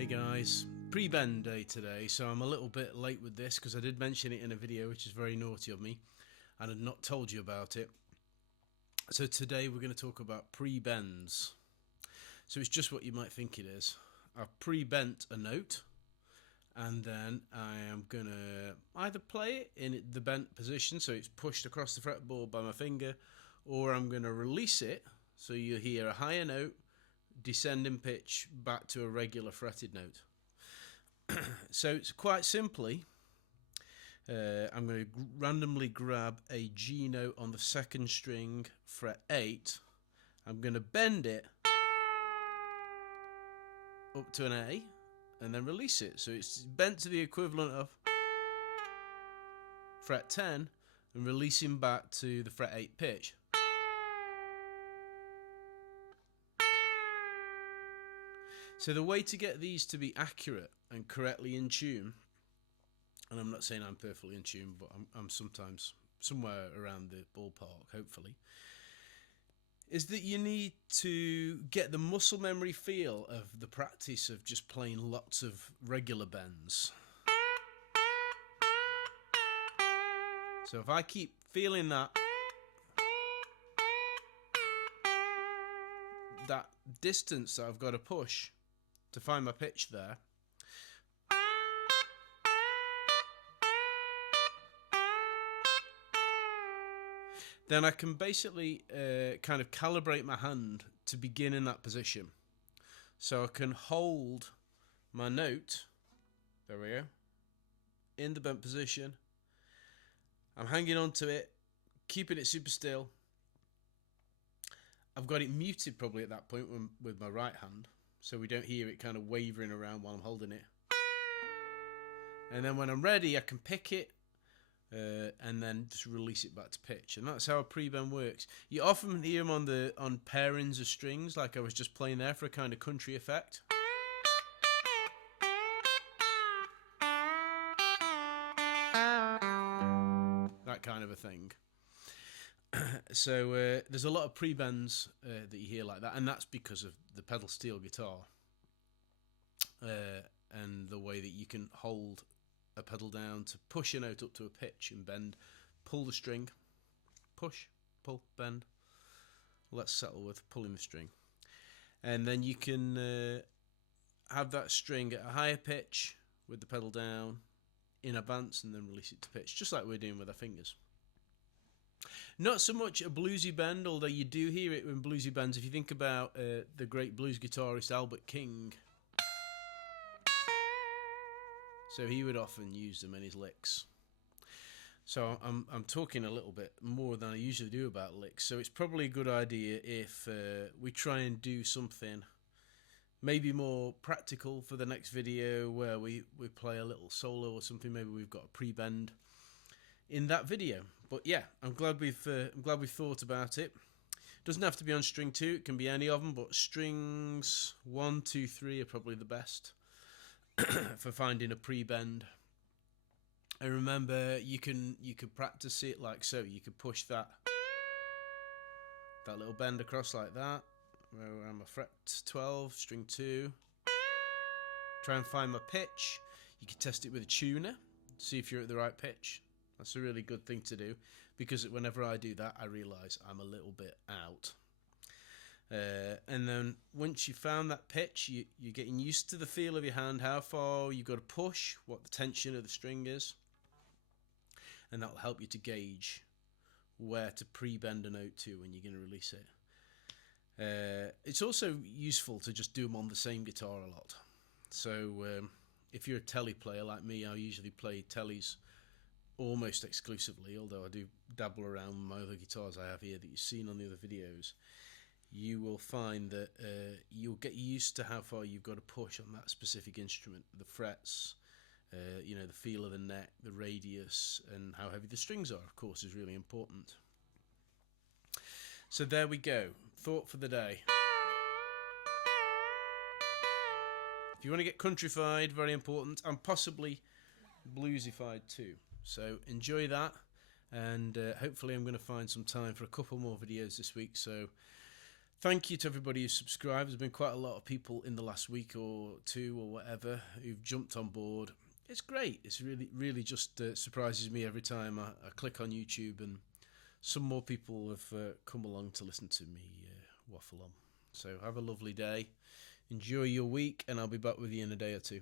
Hey guys, pre-bend day today, so I'm a little bit late with this because I did mention it in a video, which is very naughty of me, and had not told you about it. So today we're going to talk about pre-bends. So it's just what you might think it is. I've pre-bent a note, and then I am going to either play it in the bent position, so it's pushed across the fretboard by my finger, or I'm going to release it, so you hear a higher note descend in pitch back to a regular fretted note. So it's quite simply, I'm going to randomly grab a G note on the second string, fret 8. I'm going to bend it up to an A and then release it. So it's bent to the equivalent of fret 10 and releasing back to the fret 8 pitch. So the way to get these to be accurate and correctly in tune, and I'm not saying I'm perfectly in tune, but I'm sometimes somewhere around the ballpark, hopefully, is that you need to get the muscle memory feel of the practice of just playing lots of regular bends. So if I keep feeling that distance that I've got to push to find my pitch there, then I can basically kind of calibrate my hand to begin in that position. So I can hold my note, there we go, in the bent position. I'm hanging on to it, keeping it super still. I've got it muted probably at that point with my right hand, so we don't hear it kind of wavering around while I'm holding it. And then when I'm ready, I can pick it and then just release it back to pitch. And that's how a pre-bend works. You often hear them on pairings of strings, like I was just playing there for a kind of country effect. That kind of a thing. So there's a lot of pre-bends that you hear like that, and that's because of the pedal steel guitar and the way that you can hold a pedal down to push a note up to a pitch and bend, pull the string, push, pull, bend. Let's settle with pulling the string. And then you can have that string at a higher pitch with the pedal down in advance and then release it to pitch, just like we're doing with our fingers. Not so much a bluesy bend, although you do hear it in bluesy bends. If you think about the great blues guitarist Albert King, so he would often use them in his licks. So I'm talking a little bit more than I usually do about licks, so it's probably a good idea if we try and do something maybe more practical for the next video, where we play a little solo or something. Maybe we've got a pre-bend in that video. But yeah, I'm glad we've thought about it. Doesn't have to be on string 2, it can be any of them, but strings 1, 2, 3 are probably the best for finding a pre-bend. And remember, you could practice it like so. You could push that little bend across like that, where I'm a fret 12, string 2. Try and find my pitch. You could test it with a tuner, see if you're at the right pitch. That's a really good thing to do, because whenever I do that, I realise I'm a little bit out. And then once you've found that pitch, you're getting used to the feel of your hand, how far you've got to push, what the tension of the string is, and that will help you to gauge where to pre-bend a note to when you're going to release it. It's also useful to just do them on the same guitar a lot. So if you're a telly player like me, I usually play tellies almost exclusively, although I do dabble around with my other guitars I have here that you've seen on the other videos. You will find that you'll get used to how far you've got to push on that specific instrument, the frets, the feel of the neck, the radius, and how heavy the strings are, of course, is really important. So there we go, thought for the day. If you want to get countrified, very important, and possibly bluesified too. So enjoy that, and hopefully I'm going to find some time for a couple more videos this week. So Thank you to everybody who's subscribed. There's been quite a lot of people in the last week or two or whatever who've jumped on board. It's great. It's really just surprises me every time I click on YouTube, and some more people have come along to listen to me waffle on. So have a lovely day. Enjoy your week, and I'll be back with you in a day or two.